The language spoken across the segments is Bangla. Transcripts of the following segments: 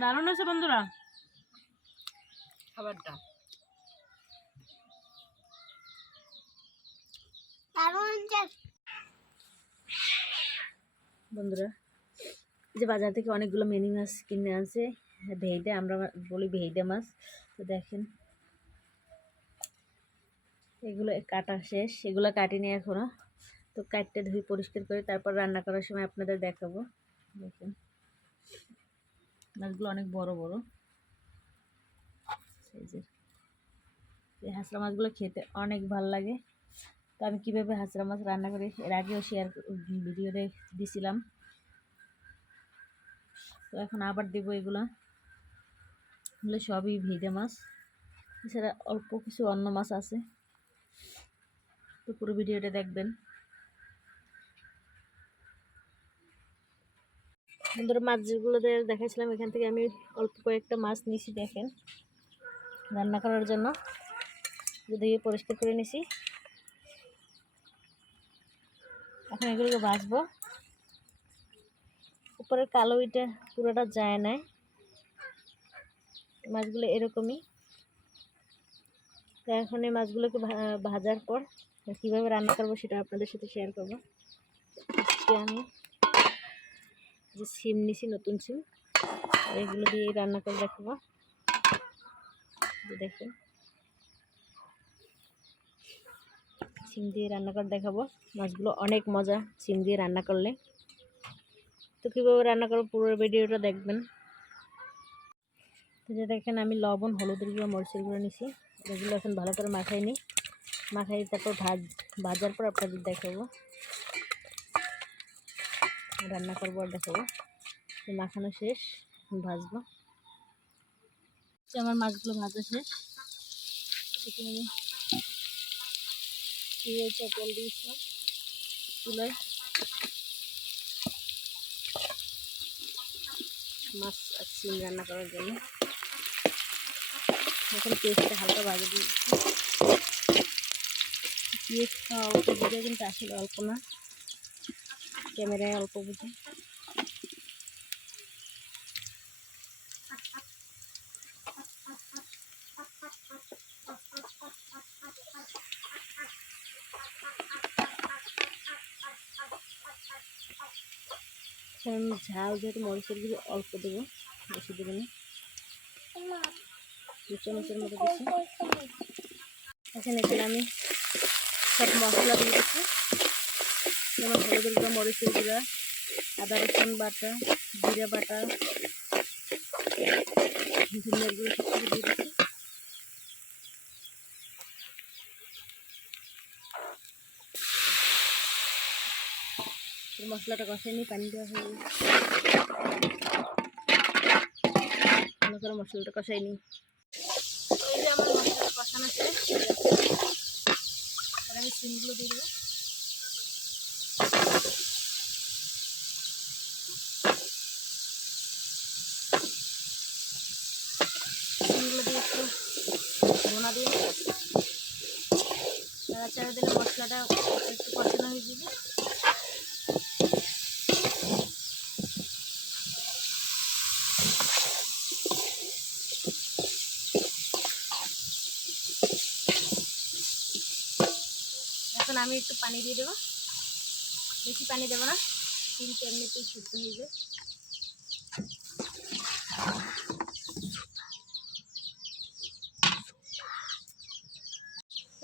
দারুণ হয়েছে বন্ধুরা। খাবারটা। বন্ধুরা এই যে বাজার থেকে অনেকগুলো মিনি মাছ কিনে আনছে ভেইডে আমরা বলি ভেইডে মাছ তো দেখেন। এগুলো কাটা শেষ এগুলো কাটিনি এখনও। তো কাটতে ধুই পরিষ্কার করে তারপর রান্না করার সময় আপনাদের দেখাবো। দেখেন। মাছগুলো অনেক বড় বড়। যে, এই হাঁসরা মাছগুলো খেতে অনেক ভালো লাগে। তো আমি কীভাবে হাঁসরা মাছ রান্না করি, এর আগেও শেয়ার ভিডিওতে দিছিলাম। তো এখন আবার দেবো এগুলো। এগুলো সবই ভেজে মাছ। এছাড়া অল্প কিছু অন্য মাছ আছে। তো পুরো ভিডিওটা দেখবেন। বন্ধুরা মাছ যেগুলো দেখাইছিলাম, এখান থেকে আমি অল্প কয়েকটা মাছ নিয়েছি দেখেন। রান্না করার জন্য। ধুয়ে পরিষ্কার করে নিছি। এখন এগুলোকে ভাজবো। উপরের কালো ইটা পুরোটা যায় না মাছগুলো এরকমই। তো এখন এই মাছগুলোকে ভাজার পর কীভাবে রান্না করব সেটা আপনাদের সাথে শেয়ার করব। আমি যে সিম নিছি, নতুন সিম। এগুলো দিয়ে রান্না করে দেখাবো। দেখুন। সিম দিয়ে রান্না করে দেখাবো। মাছগুলো অনেক মজা সিম দিয়ে রান্না করলে। তো কীভাবে রান্না করব পুরো ভিডিওটা দেখবেন। তো দেখেন, আমি লবণ, হলুদের গুঁড়ো, মরিচের গুঁড়ো নিছি। এগুলো এখন ভালো করে মাখাই নিই মাখাই তারপর ভাজ ভাজার পর আপনাদের দেখাবো। রান্না করব আর দেখাবো। মাখানো শেষ ভাজবো। আমার মাছগুলো ভাজা শেষ। চপল দিয়েছিলাম চুলায়। মাছ আর সিম রান্না করার জন্য। এখন পেস্টটা হালকা ভাজে দিয়েছি অল্প বুঝে কিন্তু আসলে অল্প না। ক্যামেরায় অল্প বুঝে। ঝাল যেহেতু মরিচেরগুলো অল্প দেবো, বেশি দেবো না। চামচের মতো দিচ্ছি এখানে আমি সব মশলা দিয়ে দিচ্ছি। যেমন হলুদের গুঁড়ো মরিচের গুঁড়া, আদা রসুন বাটা, জিরা বাটা ধনিয়ার গুঁড়ো সব কিছু দিয়ে দিচ্ছি। মশলাটা কষাই নিই পানি দেওয়া হয়ে ভালো করে মশলাটা কষাই আমি সিমগুলো দিয়ে দেবো সিমগুলো দিয়ে একটু ধোনা দিয়ে নাড়াচাড়া দিলে মশলাটা একটু কষানো হয়ে যাবে। এখন আমি একটু পানি দিয়ে দেবো। বেশি পানি দেবো না, কিন্তু এমনিতেই শুদ্ধ হয়ে যায়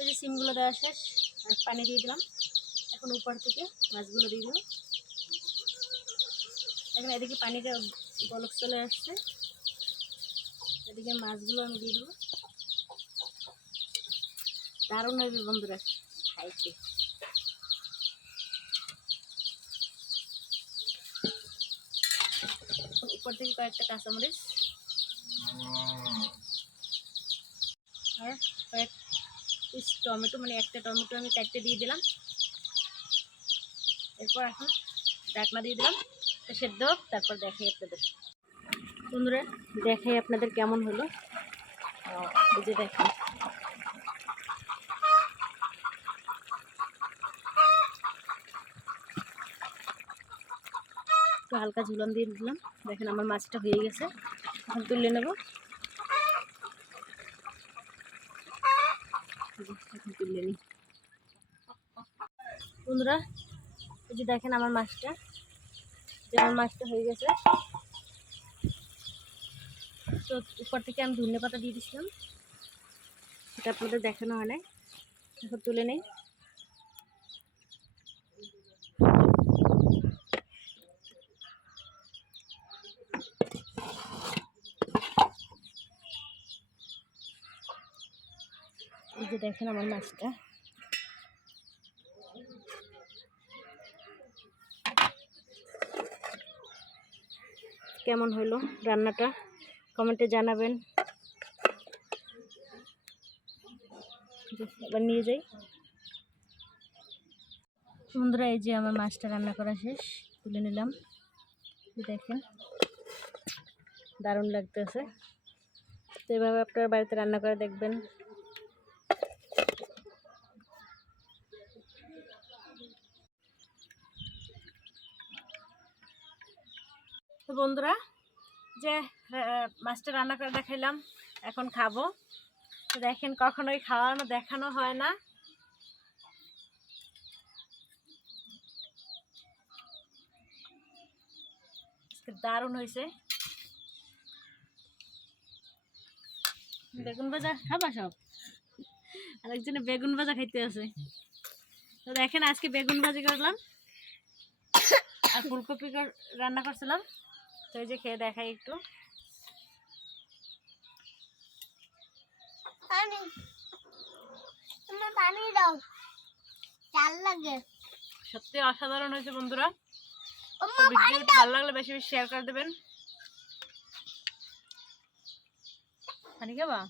এই যে সিমগুলো দেওয়া শেষ, আর পানি দিয়ে দিলাম। এখন উপর থেকে মাছগুলো দিয়ে দেবো এখন এদিকে পানিটা গলক চলে আসছে। এদিকে মাছগুলো আমি দিয়ে দেবো দারুণ হবে বন্ধুরা, খাইতে। উপর থেকে কয়েকটা কাঁচামরিচ। আর কয়েক টমেটো মানে একটা টমেটো আমি কাটতে দিয়ে দিলাম। এরপর এখন ঢাকনা দিয়ে দিলাম সেদ্ধ তারপর দেখাই আপনাদের। বন্ধুরা, দেখাই আপনাদের কেমন হলো। এই যে দেখেন। হালকা ঝুলন দিয়ে দিলাম। দেখেন আমার মাছটা হয়ে গেছে। এখন তুলে নেব। তুলে নিই বন্ধুরা, এই যে দেখেন আমার মাছটা। যে আমার মাছটা হয়ে গেছে। তো উপর থেকে আমি ধনে দিয়ে দিয়েছিলাম সেটা আপনাদের দেখানো হয় নাই। এখন তুলে নেই। যে দেখেন আমার মাছটা। কেমন হলো রান্নাটা? কমেন্টে জানাবেন। এবার নিয়ে যাই। বন্ধুরা, এই যে আমার মাছটা রান্না করা শেষ, তুলে নিলাম। দেখেন, দারুণ লাগতেছে। তো এভাবে আপনার বাড়িতে রান্না করে দেখবেন। তো বন্ধুরা, যে মাছটা রান্না করে দেখাইলাম, এখন খাব। তো দেখেন, কখনোই খাওয়ানো, দেখানো হয় না। দারুণ হয়েছে। বেগুন ভাজা খাবা সব? আরেকজনে বেগুন ভাজা খাইতে আছে। তো দেখেন, আজকে বেগুন ভাজি করলাম। আর ফুলকপি রান্না করছিলাম। তো এই যে খেয়ে দেখাই একটু। পানি। তোমার পানি দাও। চাল লাগে। সত্যি অসাধারণ হয়েছে বন্ধুরা। তো ভিডিওটি ভালো লাগলে বেশি বেশি শেয়ার করে দেবেন। পানি খাবা?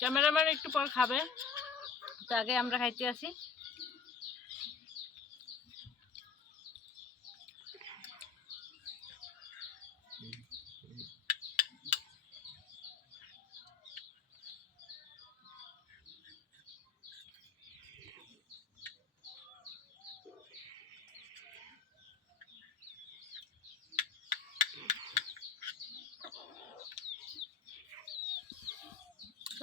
ক্যামেরাম্যান একটু পর খাবে। তো আগে আমরা খাইতে আসি।